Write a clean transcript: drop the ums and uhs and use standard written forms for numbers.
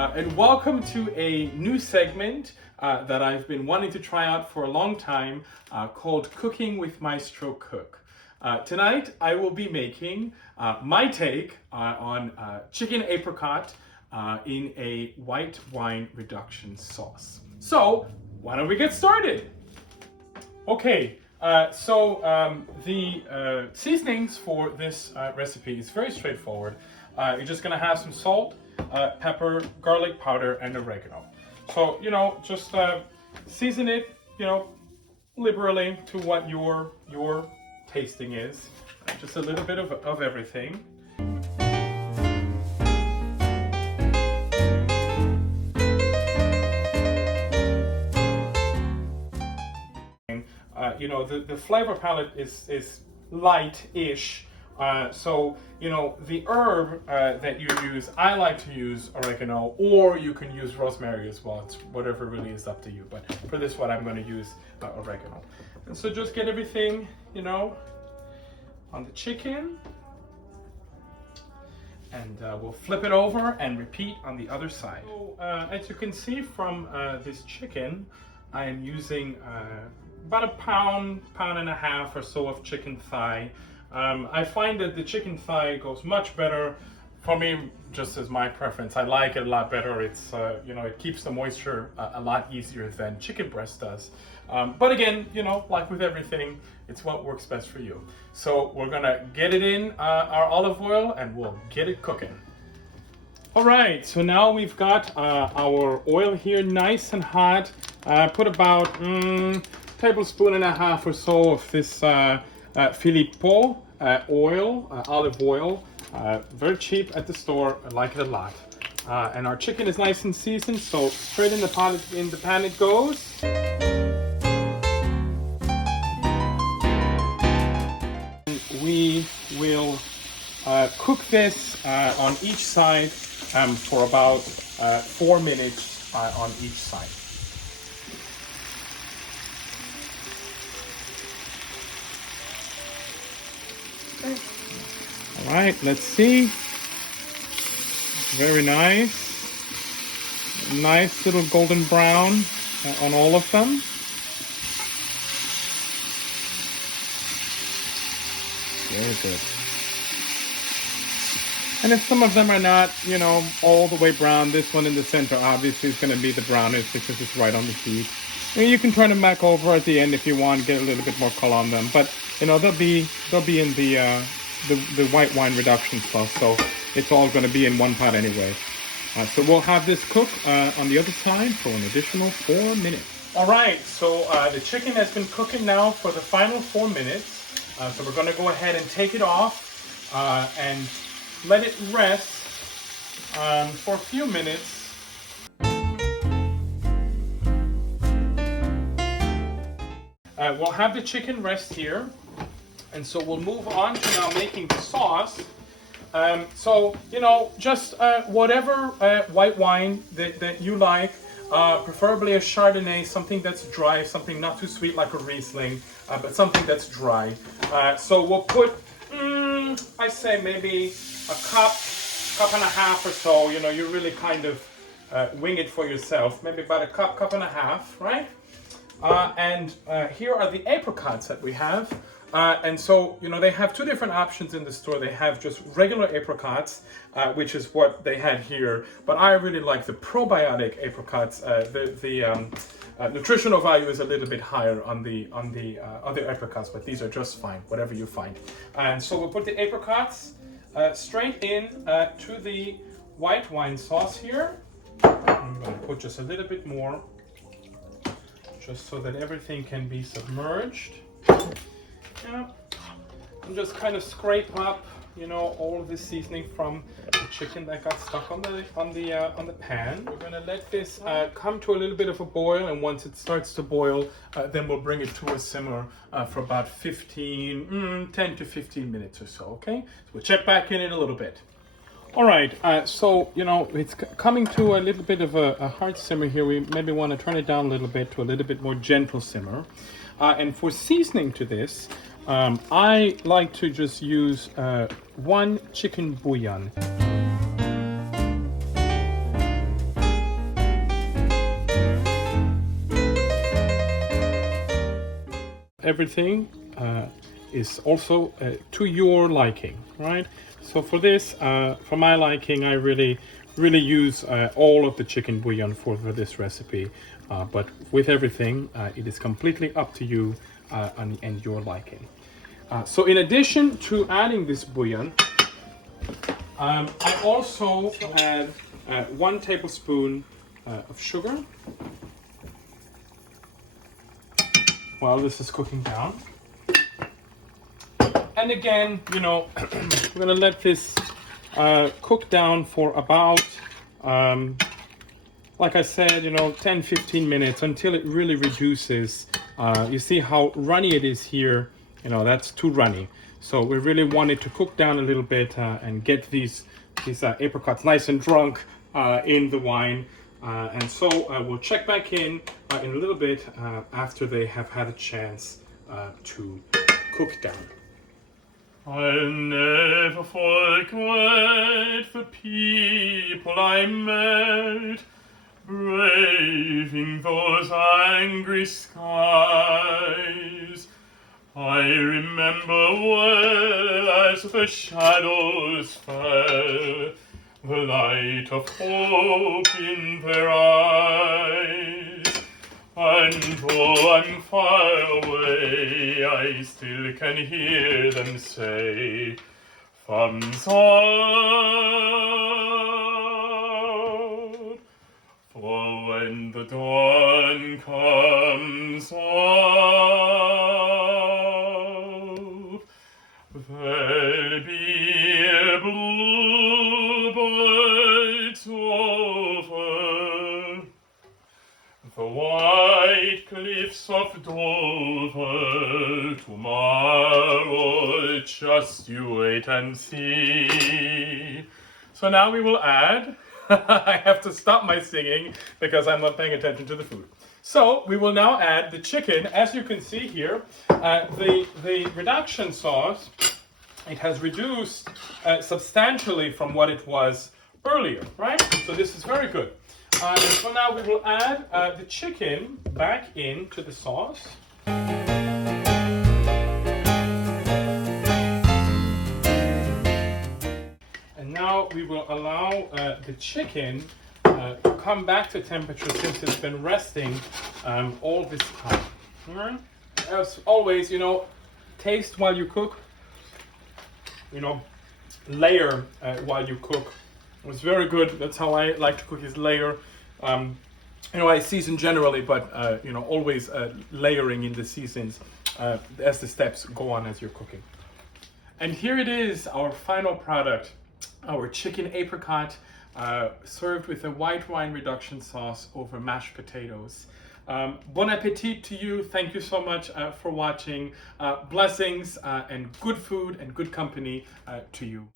and welcome to a new segment that I've been wanting to try out for a long time called Cooking with Maestro Cook. Tonight I will be making my take on chicken apricot in a white wine reduction sauce. So why don't we get started? Okay, the seasonings for this recipe is very straightforward. You're just gonna have some salt, pepper, garlic powder, and oregano. So, just season it, liberally to what your tasting is. Just a little bit of everything. The flavor palette is light-ish. So, the herb that you use, I like to use oregano, or you can use rosemary as well. It's whatever really is up to you. But for this one, I'm going to use oregano. And so just get everything, on the chicken. And we'll flip it over and repeat on the other side. So, as you can see from this chicken, I am using about a pound and a half or so of chicken thigh. I find that the chicken thigh goes much better for me, just as my preference. I like it a lot better. It's, it keeps the moisture a lot easier than chicken breast does. But again, like with everything, it's what works best for you. So we're gonna get it in our olive oil and we'll get it cooking. All right, so now we've got our oil here nice and hot. Put about tablespoon and a half or so of this Filippo oil, olive oil, very cheap at the store. I like it a lot. And our chicken is nice and seasoned, so straight in the pan it goes. We will cook this on each side for about 4 minutes on each side. All right, let's see. Very nice. Nice little golden brown on all of them. Very good. And if some of them are not, all the way brown, this one in the center obviously is going to be the brownest because it's right on the heat. And you can turn them back over at the end if you want, get a little bit more color on them. But they'll be in the white wine reduction sauce, so it's all going to be in one pot anyway. So we'll have this cook on the other side for an additional 4 minutes. All right, so the chicken has been cooking now for the final 4 minutes. So we're going to go ahead and take it off and let it rest for a few minutes. We'll have the chicken rest here, and so we'll move on to now making the sauce. Just whatever white wine that you like, preferably a Chardonnay, something that's dry, something not too sweet like a Riesling, but something that's dry. So we'll put, I say maybe a cup and a half or so. You really kind of wing it for yourself. Maybe about a cup and a half, right? And here are the apricots that we have. And so, they have two different options in the store. They have just regular apricots, which is what they had here. But I really like the probiotic apricots. The nutritional value is a little bit higher on the other apricots, but these are just fine, whatever you find. And so we'll put the apricots straight in to the white wine sauce here. I'm going to put just a little bit more, just so that everything can be submerged. And just kind of scrape up, all of this seasoning from the chicken that got stuck on the pan. We're gonna let this come to a little bit of a boil, and once it starts to boil, then we'll bring it to a simmer for about 10 to 15 minutes or so. Okay, so we'll check back in a little bit. All right, so it's coming to a little bit of a hard simmer here. We maybe want to turn it down a little bit to a little bit more gentle simmer. And for seasoning to this, I like to just use 1 chicken bouillon. Everything is also to your liking, right? So for this, for my liking, I really use all of the chicken bouillon for this recipe. But with everything, it is completely up to you and your liking. So in addition to adding this bouillon, I also add 1 tablespoon of sugar while this is cooking down. And again, you know, we're gonna let this cook down for about, like I said, you know, 10-15 minutes until it really reduces. You see how runny it is here, you know, that's too runny. So we really want it to cook down a little bit and get these apricots nice and drunk in the wine. And so we'll check back in a little bit after they have had a chance to cook down. I'll never forget the people I met, braving those angry skies. I remember well as the shadows fell, the light of hope in their eyes. And though I'm far away, I still can hear them say, "Thumbs up." For when the dawn comes up, there'll be bluebirds over the white cliffs of Dover. Tomorrow, just you wait and see. So now we will add, I have to stop my singing because I'm not paying attention to the food. So we will now add the chicken. As you can see here, the reduction sauce, it has reduced substantially from what it was earlier, right? So this is very good. So now we will add the chicken back into the sauce. And now we will allow the chicken to come back to temperature since it's been resting all this time. All right? As always, you know, taste while you cook. You know, layer while you cook. It's very good. That's how I like to cook, is layer. You know, I season generally, but you know, always layering in the seasons as the steps go on as you're cooking. And here it is, our final product, our chicken apricot, served with a white wine reduction sauce over mashed potatoes. Bon appetit to you. Thank you so much for watching. Blessings and good food and good company to you.